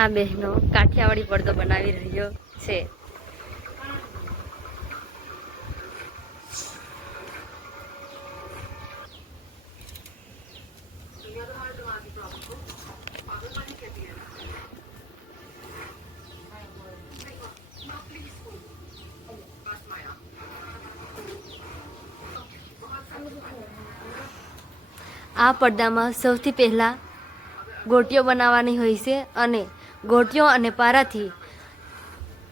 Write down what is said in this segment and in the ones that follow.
આ બહેનો કાઠિયાવાડી પડદો બનાવી રહ્યો છે. આ પડદામાં સૌથી પહેલાં ગોટીઓ બનાવવાની હોય છે અને ગોટીઓ અને પારાથી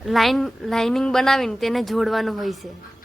લાઈન લાઇનિંગ બનાવીને તેને જોડવાનું હોય છે.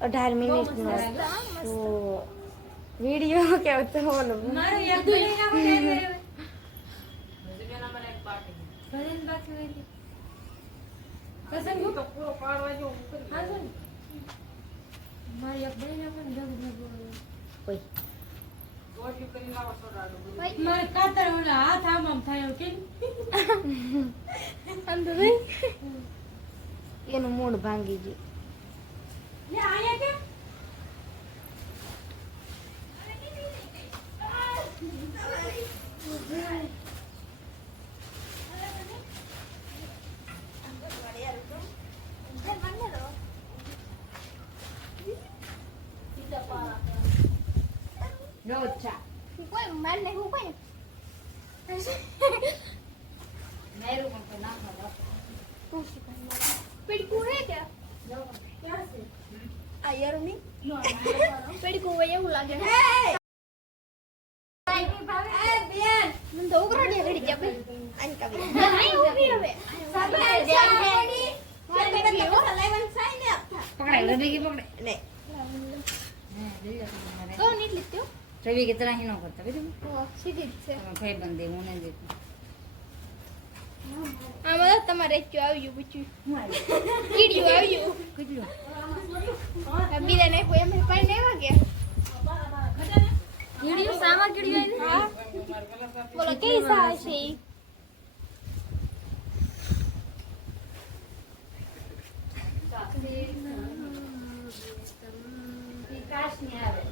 અઢાર મિનિટનો તો વીડિયો કેવો તો બોલો કોઈ મારે કાતર ઓલા હાથ આમ આમ થાય એવું કેમ? એનું મૂળ ભાંગી ગયું no cha. Bueno, mal lejos. લે આયા કેમ? રવિ કે તરાહી ન કરતા બરાબર ભાઈ બંધ હું ને દેતું આમાં તમારે આવ્યું પૂછ્યું. કીડ્યું આવ્યું બીજા ને કોઈ એમ પાઈ લેવા કે કીડીયું સામા કીડીયું હા. બોલો કેવી સા છે વિકાસની આવે.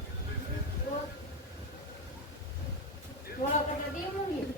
બોલો ઈ? કોઈ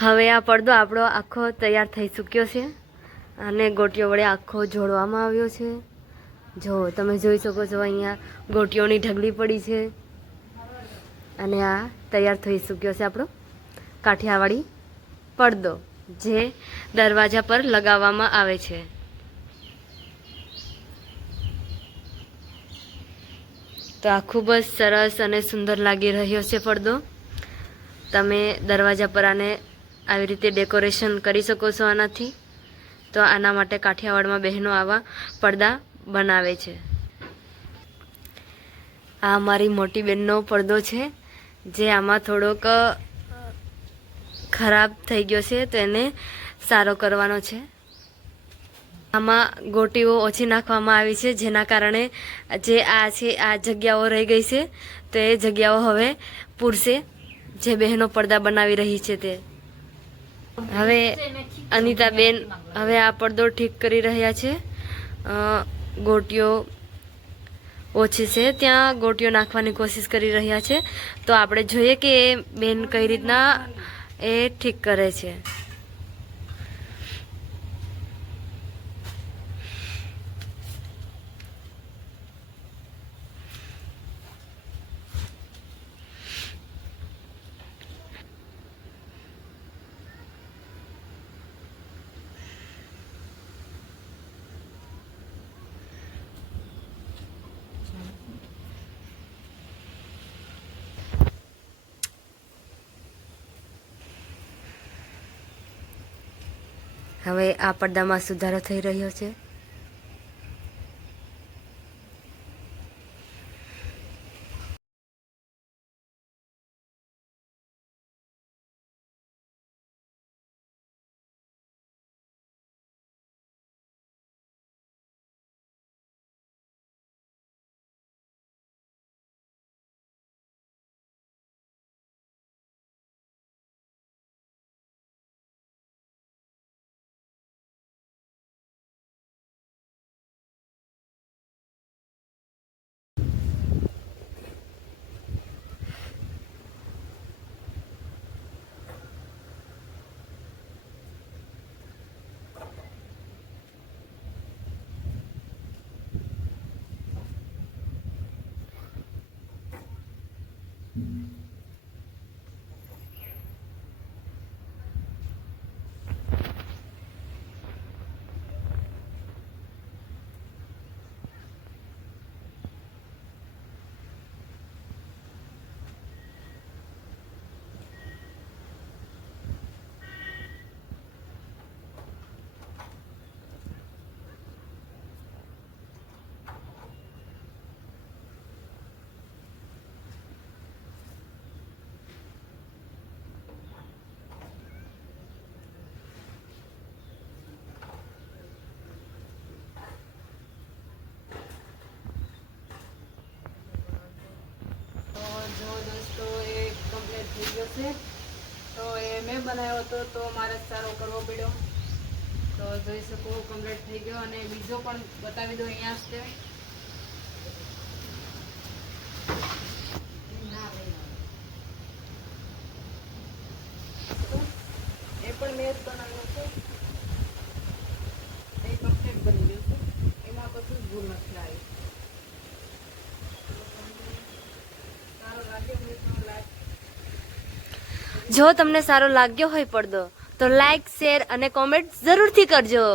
હવે આ પડદો આપણો આખો તૈયાર થઈ ચૂક્યો છે અને ગોટીઓ વડે આખો જોડવામાં આવ્યો છે. જો, તમે જોઈ શકો છો અહીંયા ગોટીઓની ઢગલી પડી છે અને આ તૈયાર થઈ ચૂક્યો છે આપણો કાઠિયાવાડી પડદો, જે દરવાજા પર લગાવવામાં આવે છે. તો આ ખૂબ જ સરસ અને સુંદર લાગી રહ્યો છે પડદો. તમે દરવાજા પર આને આવી રીતે ડેકોરેશન કરી શકો છો આનાથી. તો આના માટે કાઠિયાવાડમાં બહેનો આવા પડદા બનાવે છે. આ મારી મોટી બહેનનો પડદો છે, જે આમાં થોડોક ખરાબ થઈ ગયો છે, તો એને સારો કરવાનો છે. આમાં ગોટીઓ ઓછી નાખવામાં આવી છે, જેના કારણે જે આ છે, આ જગ્યાઓ રહી ગઈ છે, તો એ જગ્યાઓ હવે પૂરશે. જે બહેનો પડદા બનાવી રહી છે તે. હવે અનિતાબેન હવે આ પડદો ઠીક કરી રહ્યા છે. ગોટીઓ ઓછી છે. ત્યાં ગોટીઓ નાખવાની કોશિશ કરી રહ્યા છે. તો આપણે જોઈએ કે એ બેન કઈ રીતના એ ઠીક કરે છે. હવે આ પડદામાં સુધારો થઈ રહ્યો છે. છે. તો એ મેં બનાવ્યો હતો, તો મારે સારો કરવો પડ્યો. તો જોઈ શકો કમ્પ્લીટ થઈ ગયો અને બીજો પણ બતાવી દો અહીંયા જ તે. એ પણ મેં જ બનાવ્યો છે. એ કમ્પ્લીટ બની ગયું હતું એમાં કશું ભૂલ નથી આવી. સારો લાગ્યો. જો તમને સારો લાગ્યો હોય પડદો તો લાઈક શેર અને કોમેન્ટ જરૂરથી કરજો.